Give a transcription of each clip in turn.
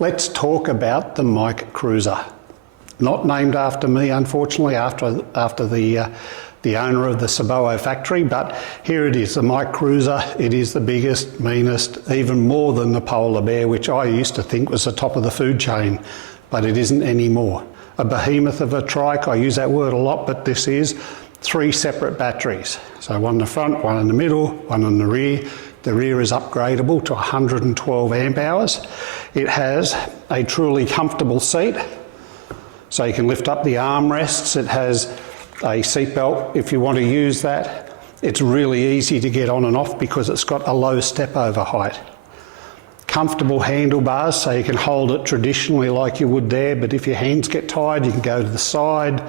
Let's talk about the Mike Cruiser. Not named after me, unfortunately, after the owner of the Saboa factory, but here it is, the Mike Cruiser. It is the biggest, meanest, even more than the polar bear, which I used to think was the top of the food chain, but it isn't anymore. A behemoth of a trike, I use that word a lot, but this is 3 separate batteries. So one in the front, one in the middle, one in the rear. The rear is upgradable to 112 amp hours. It has a truly comfortable seat, so you can lift up the armrests. It has a seat belt if you want to use that. It's really easy to get on and off because it's got a low step over height. Comfortable handlebars, so you can hold it traditionally like you would there, but if your hands get tired, you can go to the side,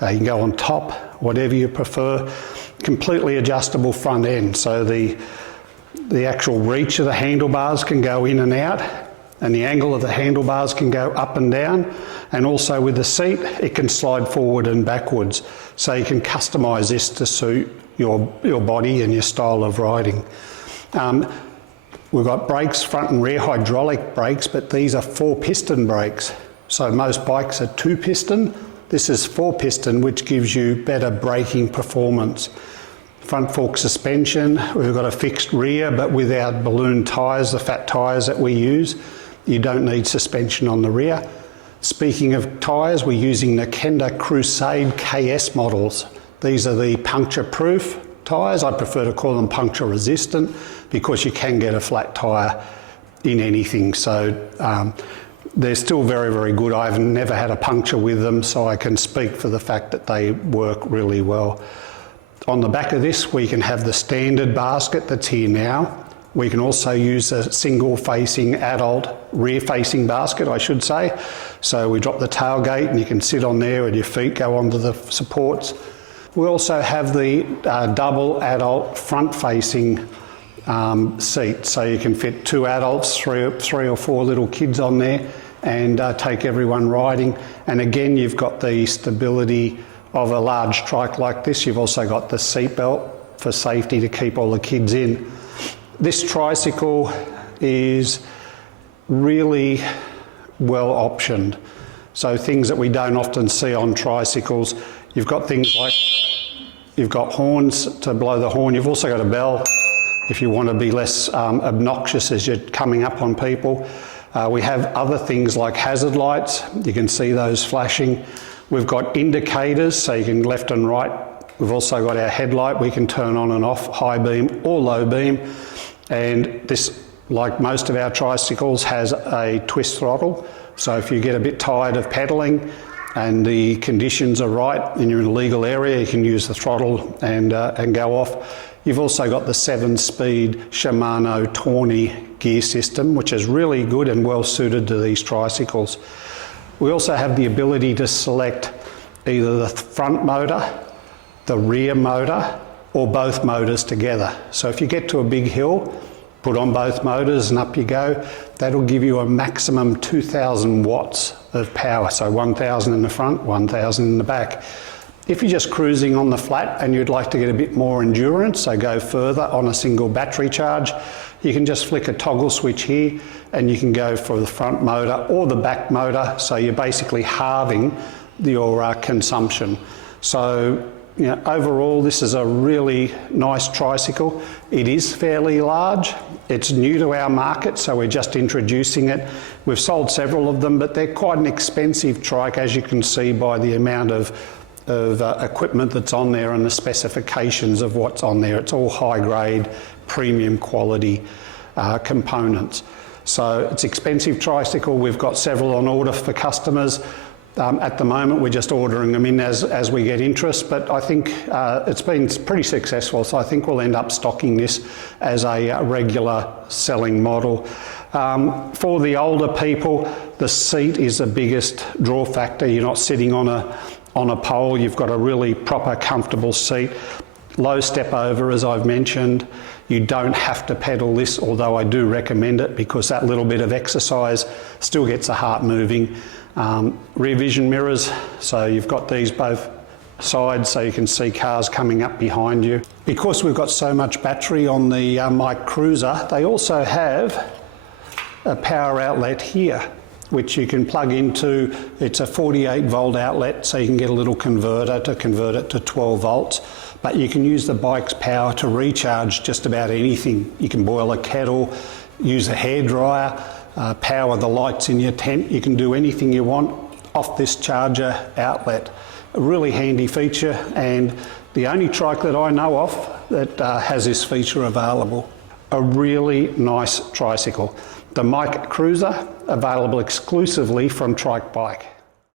you can go on top, whatever you prefer. Completely adjustable front end, so the actual reach of the handlebars can go in and out, and the angle of the handlebars can go up and down, and also with the seat it can slide forward and backwards, so you can customise this to suit your body and your style of riding. We've got brakes, front and rear hydraulic brakes, but these are 4-piston brakes. So most bikes are 2-piston. This is 4-piston, which gives you better braking performance. Front fork suspension, we've got a fixed rear, but with our balloon tyres, the fat tyres that we use, you don't need suspension on the rear. Speaking of tyres, we're using the Kenda Crusade KS models. These are the puncture-proof tyres. I prefer to call them puncture-resistant because you can get a flat tyre in anything. So they're still very, very good. I've never had a puncture with them, so I can speak for the fact that they work really well. On the back of this, we can have the standard basket that's here now. We can also use a single-facing adult, rear-facing basket, I should say. So we drop the tailgate and you can sit on there and your feet go onto the supports. We also have the double adult front-facing seat, so you can fit 2 adults, 3 or 4 little kids on there and take everyone riding. And again, you've got the stability of a large trike like this. You've also got the seat belt for safety to keep all the kids in. This tricycle is really well optioned. So things that we don't often see on tricycles, you've got things like, you've got horns to blow the horn. You've also got a bell if you want to be less obnoxious as you're coming up on people. We have other things like hazard lights. You can see those flashing. We've got indicators, so you can left and right. We've also got our headlight. We can turn on and off, high beam or low beam. And this, like most of our tricycles, has a twist throttle. So if you get a bit tired of pedalling and the conditions are right and you're in a legal area, you can use the throttle and go off. You've also got the 7-speed Shimano Tawny gear system, which is really good and well suited to these tricycles. We also have the ability to select either the front motor, the rear motor, or both motors together. So if you get to a big hill, put on both motors and up you go. That'll give you a maximum 2,000 watts of power. So 1,000 in the front, 1,000 in the back. If you're just cruising on the flat and you'd like to get a bit more endurance, so go further on a single battery charge, you can just flick a toggle switch here and you can go for the front motor or the back motor. So you're basically halving your consumption. So, you know, overall, this is a really nice tricycle. It is fairly large. It's new to our market, so we're just introducing it. We've sold several of them, but they're quite an expensive trike, as you can see by the amount of equipment that's on there and the specifications of what's on there. It's all high-grade, premium quality components. So it's an expensive tricycle. We've got several on order for customers. At the moment, we're just ordering them in as we get interest, but I think it's been pretty successful, so I think we'll end up stocking this as a regular selling model. For the older people, the seat is the biggest draw factor. You're not sitting on a pole. You've got a really proper, comfortable seat. Low step over, as I've mentioned. You don't have to pedal this, although I do recommend it because that little bit of exercise still gets the heart moving. Rear vision mirrors, so you've got these both sides so you can see cars coming up behind you. Because we've got so much battery on the Mike Cruiser, they also have a power outlet here. which you can plug into. It's a 48 volt outlet, so you can get a little converter to convert it to 12 volts. But you can use the bike's power to recharge just about anything. You can boil a kettle, use a hairdryer, power the lights in your tent. You can do anything you want off this charger outlet. A really handy feature, and the only trike that I know of that has this feature available. A really nice tricycle. The Mike Cruiser, available exclusively from Trike Bike.